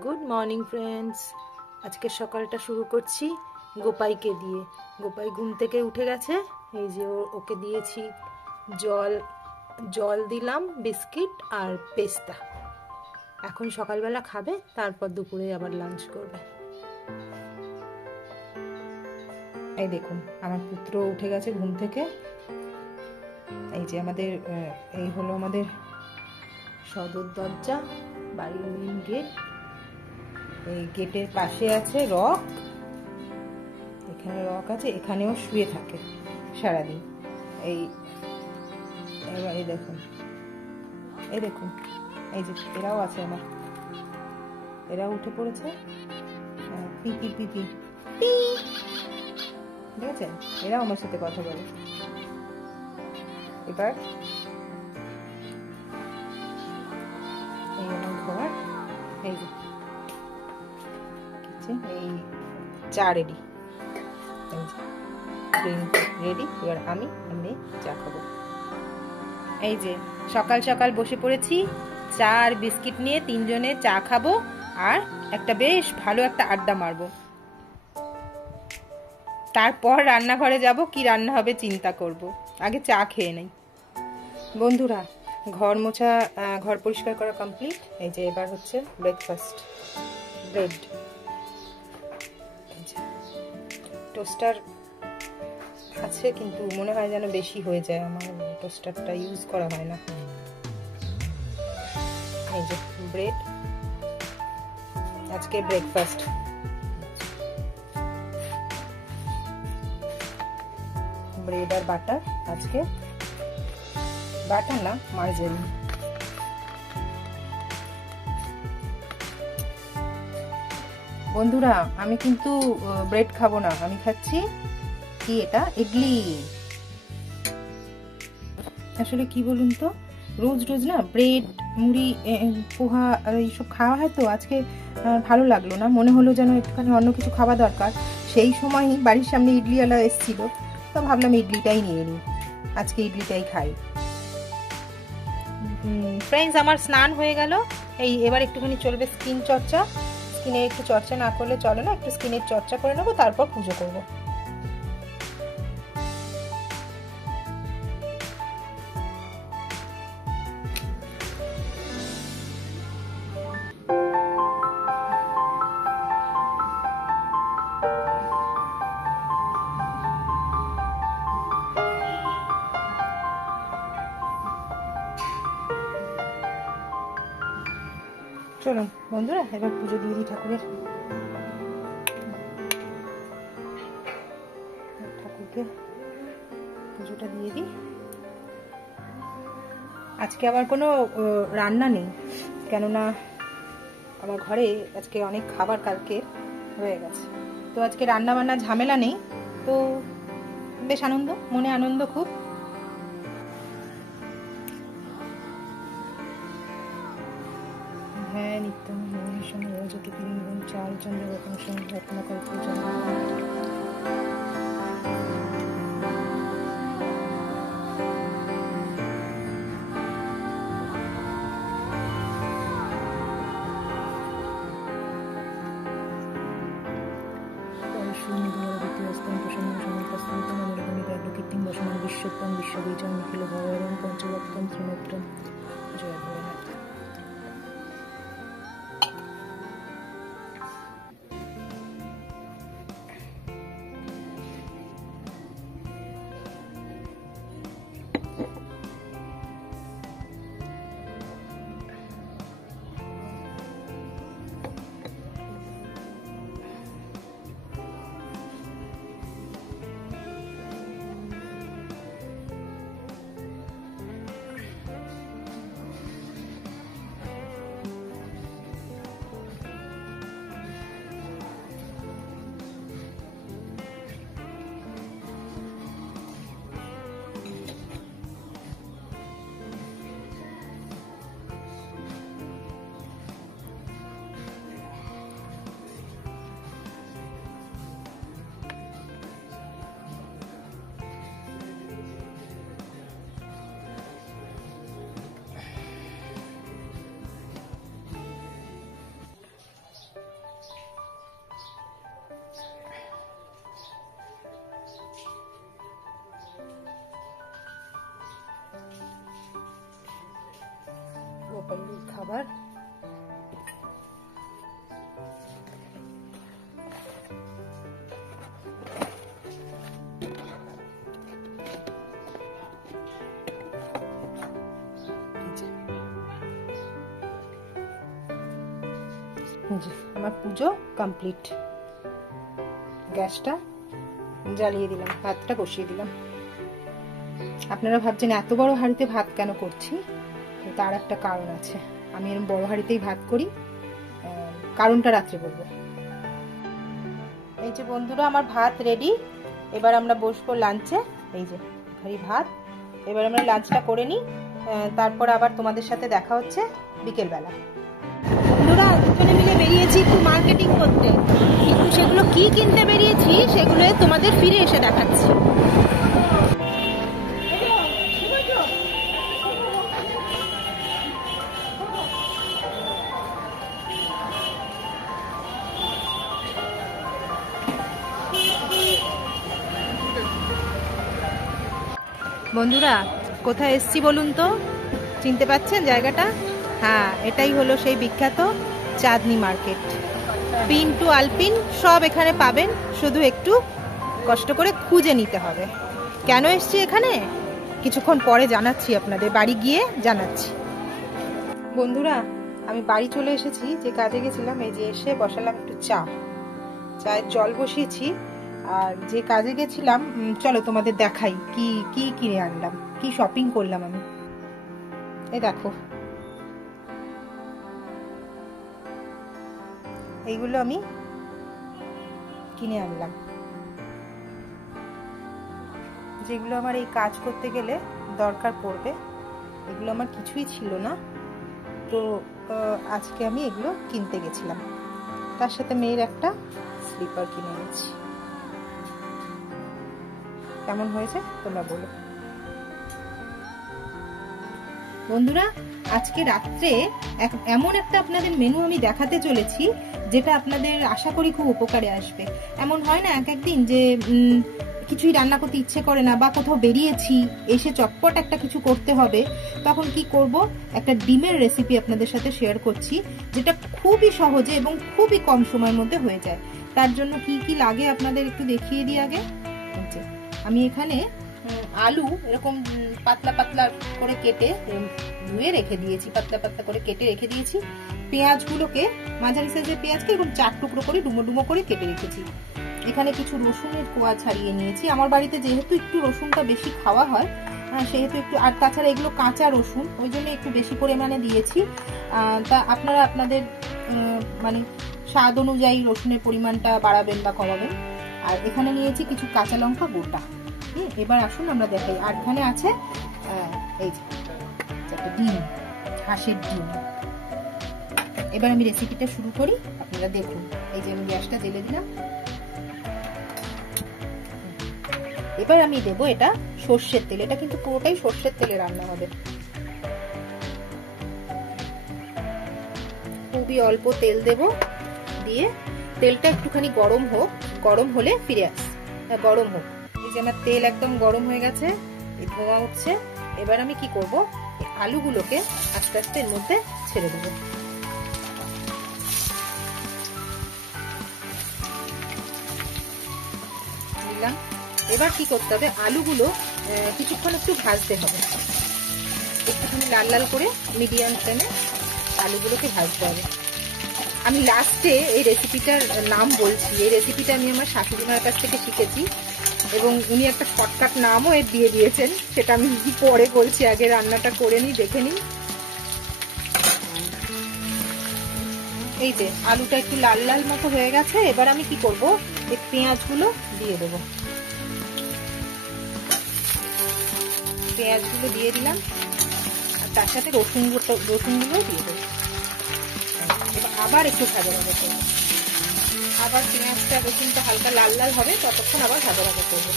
Good morning friends. আজকে সকালটা শুরু করছি গোপাইকে দিয়ে। গোপাই ঘুম থেকে উঠে গেছে, এই যে ওকে দিয়েছি জল জল দিলাম, বিস্কিট আর পেস্তা। এখন সকালবেলা খাবে, তারপর দুপুরে আবার লাঞ্চ করবে। এই দেখুন আমার পুত্র উঠে গেছে ঘুম থেকে। এই যে এই হলো আমাদের সদর দরজা, বাড়ির মেন গেট। এই গেটের পাশে আছে রক, এখানে রক আছে, এখানেও শুয়ে থাকে সারাদিন। এই দেখুন এই যে এরাও আছে, এরাও উঠে পড়েছে। পিপি পিপি দেখেছেন, এরাও আমার সাথে কথা বলে। এবার এই আমার ঘর, এই যে এই চা রেডি, রেডি। এবার আমি চা খাবো। এই যে সকাল সকাল বসে পড়েছি চা আর বিস্কিট নিয়ে, তিনজনে চা খাবো আর একটা বেশ ভালো একটা আড্ডা মারবো। তারপর রান্নাঘরে যাব, কি রান্না হবে চিন্তা করব। আগে চা খেয়ে নেই। বন্ধুরা, ঘর মোছা, ঘর পরিষ্কার করা কমপ্লিট। এই যে এবার হচ্ছে ব্রেকফাস্ট, ব্রেড। টোস্টার আছে কিন্তু মনে হয় যেন বেশি হয়ে যায়, আমার টোস্টারটা ইউজ করা হয় না। এই যে ব্রেড, আজকে ব্রেকফাস্ট। ব্রেড আর বাটার, আজকে বাটার না মার্জারিন। বন্ধুরা, আমি কিন্তু ব্রেড খাবো না, আমি খাচ্ছি কি, এটা ইডলি। আসলে কি বলুন তো, রোজ রোজ না ব্রেড, মুড়ি, পোহা এইসব খাওয়া হয়, তো আজকে ভালো লাগলো না, মনে হলো যেন একটুখানি অন্য কিছু খাওয়া দরকার। সেই সময় বাড়ির সামনে ইডলিওয়ালা এসেছিল, তো ভাবলাম ইডলিটাই নিয়ে নিই, আজকে ইডলিটাই খাই। ফ্রেন্ডস, আমার স্নান হয়ে গেল। এবার একটুখানি চলবে স্কিন চর্চা। স্কিনের একটু চর্চা না করলে চলে না, একটু স্কিনের চর্চা করে নেবো, তারপর পুজো করবো। চলুন বন্ধুরা, এবার পুজো দিয়ে দিই ঠাকুরের। ঠাকুরকে পুজোটা দিয়ে দিই। আজকে আবার কোনো রান্না নেই, কেননা আমার ঘরে আজকে অনেক খাবার কালকে হয়ে গেছে, তো আজকে রান্না বান্না ঝামেলা নেই, তো বেশ আনন্দ, মনে আনন্দ খুব। হ্যাঁ, নিত্যম মোহিনী সঙ্গে রজতি পিরিঙ্গম চাল চন্দ্র রকম সঙ্গে রত্নাকর পূজা। বিশ্বত্তম বিশ্ববীজম নিখিল ভগবান পঞ্চবক্তম শ্রীমত্তম জয় ভোলেনাথ। অয়েলি খাবার। আমার পুজো কমপ্লিট। গ্যাসটা জ্বালিয়ে দিলাম, ভাতটা বসিয়ে দিলাম। আপনারা ভাবছেন এত বড় হাঁড়িতে ভাত কেন করছি, তার একটা কারণ আছে। আমি এরকম বড় হাঁড়িতেই ভাত করি, কারণটা রাত্রে বলবো। এই যে বন্ধুরা, আমার ভাত রেডি। এবার আমরা বসবো লাঞ্চে। এই যে হাঁড়ি ভাত, এবার আমরা লাঞ্চটা করে নিই, তারপর আবার তোমাদের সাথে দেখা হচ্ছে বিকেলবেলা। বন্ধুরা, দুজনে মিলে বেরিয়েছি একটু মার্কেটিং করতে, কিন্তু সেগুলো কি কিনতে বেরিয়েছি সেগুলো তোমাদের ফিরে এসে দেখাচ্ছি। বন্ধুরা, কোথায় এসছি বলুন তো? চিনতে পাচ্ছেন জায়গাটা? হ্যাঁ, এটাই হলো সেই বিখ্যাত চাঁদনি মার্কেট। পিন টু আলপিন সব এখানে পাবেন, শুধু একটু কষ্ট করে খুঁজে নিতে হবে। কেন এসছি এখানে কিছুক্ষণ পরে জানাচ্ছি আপনাদের, বাড়ি গিয়ে জানাচ্ছি। বন্ধুরা, আমি বাড়ি চলে এসেছি, যে কাজে গেছিলাম। এই যে এসে বসালাম একটু চায়ের জল বসিয়েছি। আর যে কাজে গেছিলাম, চলো তোমাদের দেখাই কি কি কিনে আনলাম, কি শপিং করলাম আমি। এই দেখো, এইগুলো আমি কিনে আনলাম, যেগুলো আমার এই কাজ করতে গেলে দরকার পড়বে। এগুলো আমার কিছুই ছিল না, তো আজকে আমি এগুলো কিনতে গেছিলাম। তার সাথে মেয়ের একটা স্লিপার কিনে এনেছি। কেমন হয়েছে তোমরা বলো। বন্ধুরা, আজকে রাত্রে এমন একটা আপনাদের মেনু আমি দেখাতে চলেছি, যেটা আপনাদের আশা করি খুব উপকারে আসবে। এমন হয় না এক একদিন যে কিছুই রান্না করতে ইচ্ছে করে না, বা কোথাও বেরিয়েছি, এসে চটপট একটা কিছু করতে হবে, তখন কি করব, একটা ডিমের রেসিপি আপনাদের সাথে শেয়ার করছি, যেটা খুবই সহজে এবং খুবই কম সময়ের মধ্যে হয়ে যায়। তার জন্য কি কি লাগে আপনাদের একটু দেখিয়ে দিই আগে। আমি এখানে আলু এরকম পাতলা পাতলা করে কেটে ধুয়ে রেখে দিয়েছি, পাতলা পাতলা করে কেটে রেখে দিয়েছি। পেঁয়াজগুলোকে, মাঝারি সাইজের পেঁয়াজকে এরকম 4 টুকরো করে ডুমো ডুমো করে কেটে রেখেছি। এখানে কিছু রসুনের কোয়া ছাড়িয়ে নিয়েছি। আমার বাড়িতে যেহেতু একটু রসুনটা বেশি খাওয়া হয়, সেহেতু একটু, আর তাছাড়া এগুলো কাঁচা রসুন, ওই জন্য একটু বেশি পরিমাণে দিয়েছি। তা আপনারা আপনাদের মানে স্বাদ অনুযায়ী রসুনের পরিমাণটা বাড়াবেন বা কমাবেন। আর এখানে নিয়েছি কিছু কাঁচা লঙ্কা গোটা। এবার আসুন আমরা দেখাই। আর এখানে আছে এই যে একটা ডিম, হাঁসের ডিম। এবার আমি রেসিপিটা শুরু করি, আপনারা দেখুন। এই যে আমি গ্যাসটা জ্বেলে দিলাম। এবার আমি দেবো এটা সর্ষের তেল। এটা কিন্তু পুরোটাই সর্ষের তেলে রান্না হবে। খুবই অল্প তেল দেব, দিয়ে তেলটা একটুখানি গরম হোক, গরম হলে ফিরে আস, গরম হোক। এই যে আমার তেল একদম গরম হয়ে গেছে, ধোঁয়া উঠছে। এবার আমি কি করব, আলুগুলোকে আস্তে আস্তে এর মধ্যে ছেড়ে দেবো। দিলাম। এবার কি করতে হবে, আলুগুলো কিছুক্ষণ একটু ভাজতে হবে, একটুখানি লাল লাল করে মিডিয়াম ফ্লেমে আলুগুলোকে ভাজতে হবে। আমি লাস্টে এই রেসিপিটার নাম বলছি। এই রেসিপিটা আমি আমার শাশুড়িমার কাছ থেকে শিখেছি, এবং উনি একটা শর্টকাট নামও এর দিয়ে দিয়েছেন, সেটা আমি পরে বলছি। আগে রান্নাটা করে নিই, দেখে নিই। এই যে আলুটা একটু লাল লাল মতো হয়ে গেছে। এবার আমি কি করব, এই পেঁয়াজগুলো দিয়ে দেবো। পেঁয়াজগুলো দিয়ে দিলাম, আর তার সাথে রসুনগুলো দিয়ে দেবো। এবার আবার একটু ভাজা ভাজা করবো, আবার পেঁয়াজটা রসুনটা হালকা লাল লাল হবে, ততক্ষণ আবার ভাজা ভাজা করবো।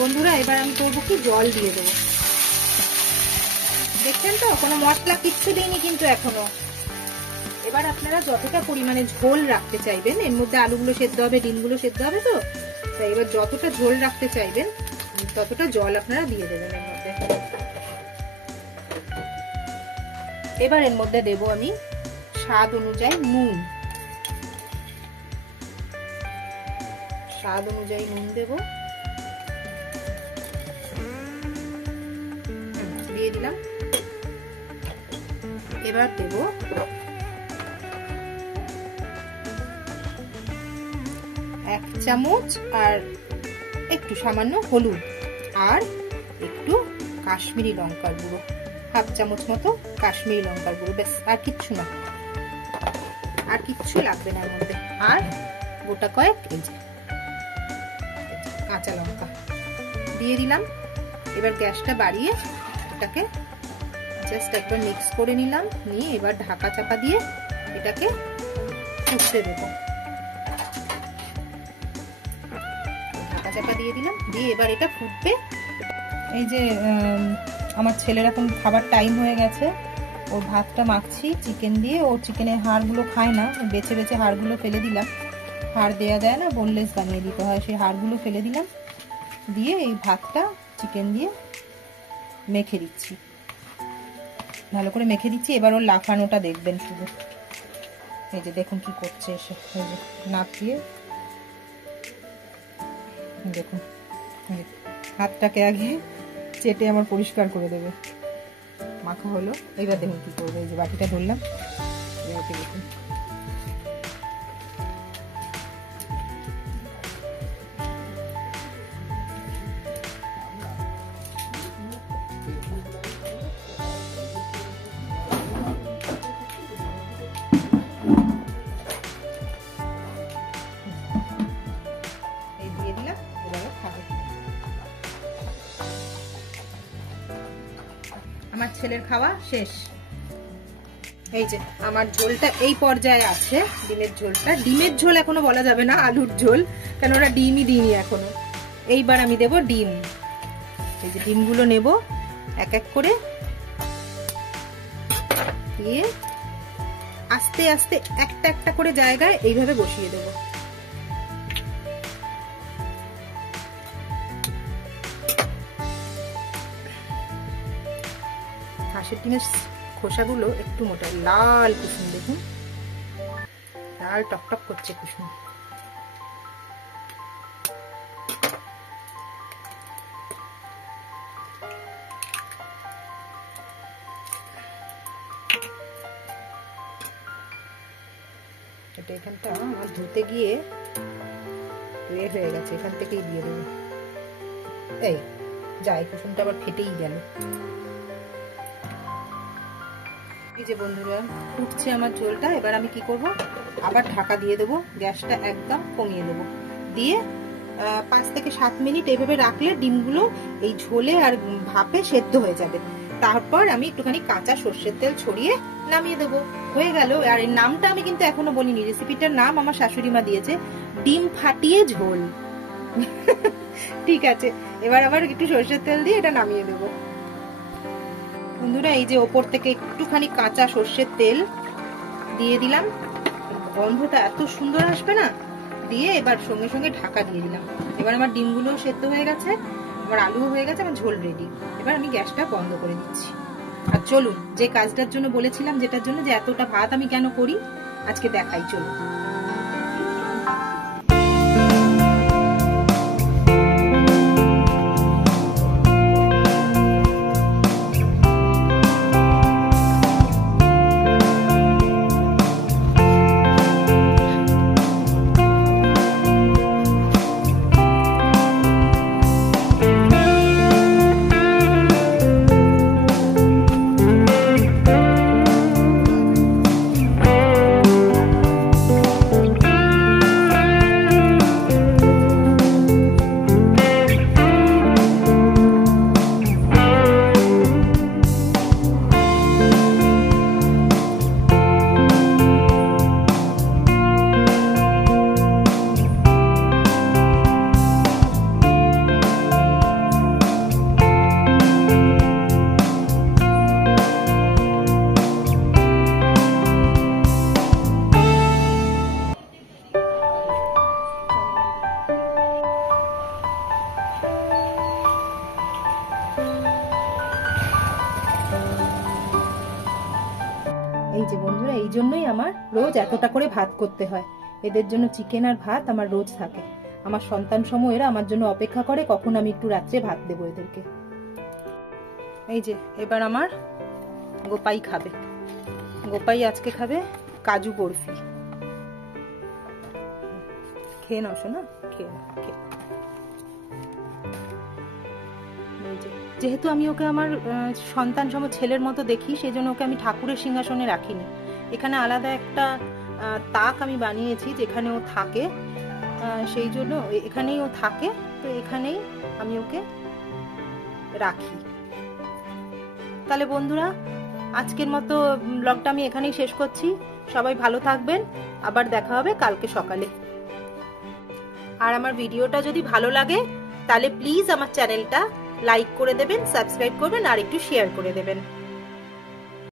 বন্ধুরা, এবার আমি করবো কি, জল দিয়ে দেবো। দেখছেন তো, কোনো মশলা কিচ্ছু দিইনি কিন্তু এখনো। এবার আপনারা যতটা পরিমাণে ঝোল রাখতে চাইবেন, এর মধ্যে আলুগুলো সেদ্ধ হবে, ডিমগুলো সেদ্ধ হবে, তো তাই এবার যতটা ঝোল রাখতে চাইবেন ততটা জল আপনারা দিয়ে দেবেন এর মধ্যে। এবার এর মধ্যে দেব আমি স্বাদ অনুযায়ী নুন, স্বাদ অনুযায়ী নুন দেব, দিয়ে দিলাম। এবার দেব এক চামচ আর একটু সামান্য হলুদ আর একটু কাশ্মীরি লঙ্কার গুঁড়ো, হাফ চামচ মতো কাশ্মীরি লঙ্কার গুঁড়ো, ব্যাস আর কিচ্ছু না, আর কিচ্ছু লাগবে না এর মধ্যে। আর গোটা কয়েক এই যে কাঁচা লঙ্কা দিয়ে দিলাম। এবার গ্যাসটা বাড়িয়ে এটাকে জাস্ট একবার মিক্স করে নিলাম, নিয়ে এবার ঢাকা চাপা দিয়ে এটাকে ফুটতে দেব। ঢাকা চাপা দিয়ে দিলাম, দিয়ে এবার এটা ফুটবে। এই যে আমার ছেলের এখন খাবার টাইম হয়ে গেছে, ওর ভাতটা মাখছি চিকেন দিয়ে। ও চিকেনের হাড়গুলো খায় না, বেছে বেছে হাড়গুলো ফেলে দিলাম, হাড় দেওয়া যায় না, বোনলেস বানিয়ে দিতে হয়, সেই হাড়গুলো ফেলে দিলাম, দিয়ে এই ভাতটা চিকেন দিয়ে মেখে দিচ্ছি, ভালো করে মেখে দিচ্ছি। এবার ওর লাফানোটা দেখবেন শুধু, এই যে দেখুন কি করছে এসে, এই যে নাক দিয়ে দেখুন, হাতটাকে আগে চেটে আমার পরিষ্কার করে দেবে। মাখা হলো, এবার দেখুন কি করবে, এই যে বাটিটা ধরলাম, দেখুন আমার ছেলের খাওয়া শেষ। এই যে আমার ঝোলটা এই পর্যায়ে আছে, ডিমের ঝোলটা। ডিমের ঝোল এখনো বলা যাবে না, আলুর ঝোল, কেন ওরা ডিমই দিইনি এখনো। এইবার আমি দেব ডিম, এই যে ডিমগুলো নেব এক এক করে, দিয়ে আস্তে আস্তে একটা একটা করে জায়গায় এইভাবে বসিয়ে দেব। হাঁসের ডিমের খোসাগুলো একটু মোটা, লাল কুসুম, দেখুন লাল টকটক করছে কুসুম। এটা এখানটা আমার ধুতে গিয়ে বের হয়ে গেছে, এখান থেকেই দিয়ে দেবো। এই যাই, কুসুমটা আবার ফেটেই গেল। এই যে বন্ধুরা উঠছে আমার ঝোলটা, এবার আমি কি করব, আবার ঢাকা দিয়ে দেবো, গ্যাসটা একদম কমিয়ে দেবো, দিয়ে 5 থেকে 7 মিনিট এইভাবে রাখলে ডিমগুলো এই ঝোলে আর ভাপে সেদ্ধ হয়ে যাবে। তারপর আমি একটুখানি কাঁচা সর্ষের তেল ছড়িয়ে নামিয়ে দেবো, হয়ে গেল। আর এর নামটা আমি কিন্তু এখনো বলিনি, রেসিপিটার নাম আমার শাশুড়ি মা দিয়েছে, ডিম ফাটিয়ে ঝোল। ঠিক আছে, এবার আবার একটু সর্ষের তেল দিয়ে এটা নামিয়ে দেবো। বন্ধুরা এই যে ওপর থেকে একটুখানি কাঁচা সর্ষের তেল দিয়ে দিলাম, গন্ধটা এত সুন্দর আসবে না, দিয়ে এবার সঙ্গে সঙ্গে ঢাকা দিয়ে দিলাম। এবার আমার ডিমগুলো সেদ্ধ হয়ে গেছে, আমার আলুও হয়ে গেছে, আমার ঝোল রেডি। এবার আমি গ্যাসটা বন্ধ করে দিচ্ছি। আর চলুন, যে কাজটার জন্য বলেছিলাম, যেটার জন্য যে এতটা ভাত আমি কেন করি, আজকে দেখাই, চলুন। এই যে বন্ধুরা, এই জন্যই আমার রোজ এতটা করে ভাত করতে হয়। এদের জন্য চিকেন আর ভাত আমার রোজ থাকে। আমার সন্তান সমূহ এরা আমার জন্য অপেক্ষা করে কখন আমি একটু রাত্রে ভাত দেবো এদেরকে। এই যে এবার আমার গোপাই খাবে। গোপাই আজকে খাবে কাজু বরফি। খেয়ে নাও শোনা, খেয়ে নাও। যেহেতু আমি ওকে আমার সন্তান সম ছেলের মতো দেখি, সেই জন্য ওকে আমি ঠাকুরের সিংহাসনে রাখিনি। এখানে আলাদা একটা তাক আমি বানিয়েছি যেখানে ও থাকে, সেই জন্য এখানেই ও থাকে। তো এখানেই আমি ওকে রাখি। তাহলে বন্ধুরা, আজকের মতো ব্লগটা আমি এখানেই শেষ করছি। সবাই ভালো থাকবেন, আবার দেখা হবে কালকে সকালে। আর আমার ভিডিওটা যদি ভালো লাগে তাহলে প্লিজ আমার চ্যানেলটা লাইক করে দেবেন, সাবস্ক্রাইব করবেন আর একটু শেয়ার করে দেবেন।